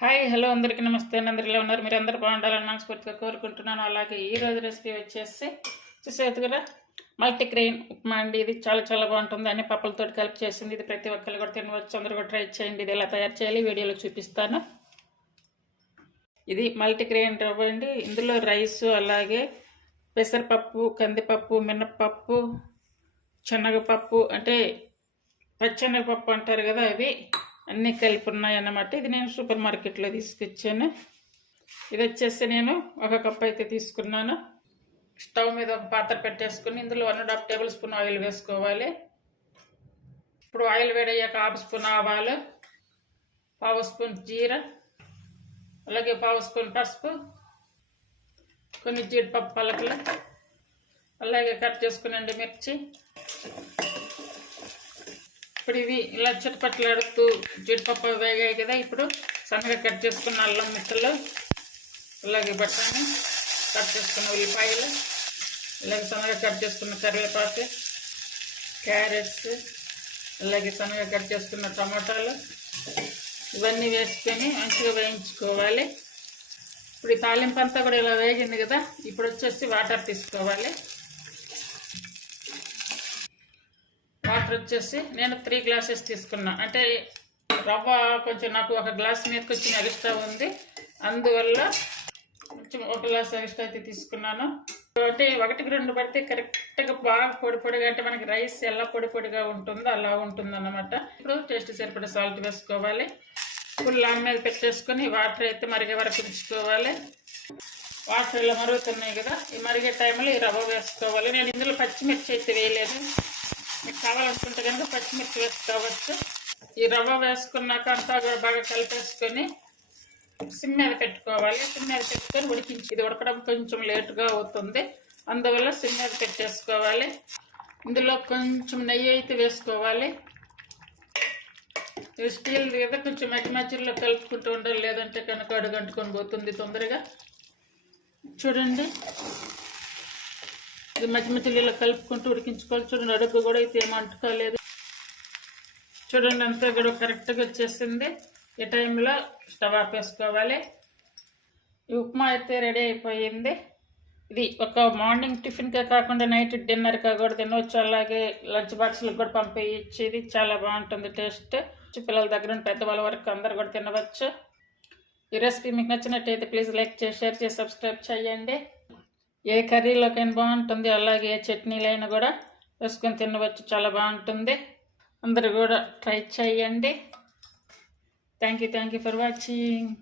Hi hello అందరికీ నమస్తే. అందరు ఎలా ఉన్నారు? మీరు అందరూ బాగుండాలని మనస్ఫూర్తిగా కోరుకుంటున్నాను. అలాగే ఈరోజు రెసిపీ వచ్చేసి చూసేది కదా మల్టీగ్రెయిన్ ఉప్మా అండి. ఇది చాలా చాలా బాగుంటుంది. అన్ని పప్పులతో కలిపి చేసింది. ఇది ప్రతి ఒక్కరు కూడా తినవచ్చు. అందరూ కూడా ట్రై చేయండి. ఇది ఎలా తయారు చేయాలి వీడియోలో చూపిస్తాను. ఇది మల్టీగ్రెయిన్ రవ్వ అండి. ఇందులో రైసు అలాగే పెసరపప్పు, కందిపప్పు, మినప్పప్పు, శనగపప్పు అంటే పచ్చెనగపప్పు అంటారు కదా, అవి అన్నీ కలిపి ఉన్నాయి అన్నమాట. ఇది నేను సూపర్ మార్కెట్లో తీసుకొచ్చాను. ఇది వచ్చేసి నేను 1 కప్ అయితే తీసుకున్నాను. స్టవ్ మీద ఒక పాత్ర పెట్టేసుకుని ఇందులో 1.5 టేబుల్ స్పూన్ ఆయిల్ వేసుకోవాలి. ఇప్పుడు ఆయిల్ వేడయ్యాక 1/2 స్పూన్ ఆవాలు, 1/2 స్పూన్ జీరా, అలాగే 1/2 స్పూన్ పసుపు, కొన్ని జీడిపప్పు పలకలు, అలాగే కట్ చేసుకునండి మిర్చి. ఇప్పుడు ఇవి ఇలా చిటపట్లాడుతూ జీడిపప్పు వేగాయి కదా, ఇప్పుడు సన్నగా కట్ చేసుకున్న అల్లం ముక్కలు, అలాగే బఠానీ, కట్ చేసుకున్న ఉల్లిపాయలు, అలాగే సన్నగా కట్ చేసుకున్న కరివేపాకు, క్యారెట్స్, అలాగే సన్నగా కట్ చేసుకున్న టమాటాలు, ఇవన్నీ వేసుకొని మంచిగా వేయించుకోవాలి. ఇప్పుడు ఈ తాలింపు అంతా కూడా ఇలా వేగింది కదా, ఇప్పుడు వచ్చేసి వాటర్ తీసుకోవాలి. వాటర్ వచ్చేసి నేను 3 గ్లాసెస్ తీసుకున్నా. అంటే రవ్వ కొంచెం నాకు 1 గ్లాస్ మీదకి వచ్చిన ఎక్స్ట్రా ఉంది, అందువల్ల కొంచెం 1 గ్లాస్ ఎక్స్ట్రా అయితే తీసుకున్నాను. అంటే 1-2 పడితే కరెక్ట్గా బాగా పొడి పొడిగా, అంటే మనకి రైస్ ఎలా పొడి పొడిగా ఉంటుందో అలా ఉంటుంది అన్నమాట. ఇప్పుడు టేస్ట్ సరిపడే సాల్ట్ వేసుకోవాలి. ఫుల్ ఆన్ మీద పెట్టేసుకొని వాటర్ అయితే మరిగే వరకు ఉంచుకోవాలి. వాటర్ ఇలా మరుగుతున్నాయి కదా, ఈ మరిగే టైంలో ఈ రవ్వ వేసుకోవాలి. నేను ఇందులో పచ్చిమిర్చి అయితే వేయలేదు. మీకు కావాలనుకుంటే కనుక పచ్చిమిర్చి వేసుకోవచ్చు. ఈ రవ్వ వేసుకున్నాక అంతా కూడా బాగా కలిపేసుకొని సిమ్ మీద పెట్టుకోవాలి. సిమ్ మీద పెట్టుకొని ఉడికించి, ఇది ఉడకడం కొంచెం లేటుగా అవుతుంది, అందువల్ల సిమ్ మీద పెట్టేసుకోవాలి. ఇందులో కొంచెం నెయ్యి అయితే వేసుకోవాలి. ఇది స్టీల్ కదా, కొంచెం మధ్యలో కలుపుకుంటూ ఉండాలి, లేదంటే కనుక అడుగంటుకొని పోతుంది తొందరగా. చూడండి, ఇది మధ్యలో ఇలా కలుపుకుంటూ ఉడికించుకోవాలి. చూడండి, అడుగు కూడా అయితే ఏం అంటుకోలేదు. చూడండి, అంతా కూడా కరెక్ట్గా వచ్చేసింది. ఈ టైంలో స్టవ్ ఆపేసుకోవాలి. ఈ ఉప్మా అయితే రెడీ అయిపోయింది. ఇది ఒక మార్నింగ్ టిఫిన్కే కాకుండా నైట్ డిన్నర్గా కూడా తినవచ్చు, అలాగే లంచ్ బాక్స్లకు కూడా పంపించి. ఇది చాలా బాగుంటుంది టేస్ట్. పిల్లల దగ్గర నుండి పెద్దవాళ్ళ వరకు అందరు కూడా తినవచ్చు. ఈ రెసిపీ మీకు నచ్చినట్టయితే ప్లీజ్ లైక్ చేసి, షేర్ చేసి, సబ్స్క్రైబ్ చేయండి. ఏ కర్రీలోకైనా బాగుంటుంది, అలాగే ఏ చట్నీలైనా కూడా వేసుకొని తినవచ్చు, చాలా బాగుంటుంది. అందరూ కూడా ట్రై చేయండి. Thank you for watching.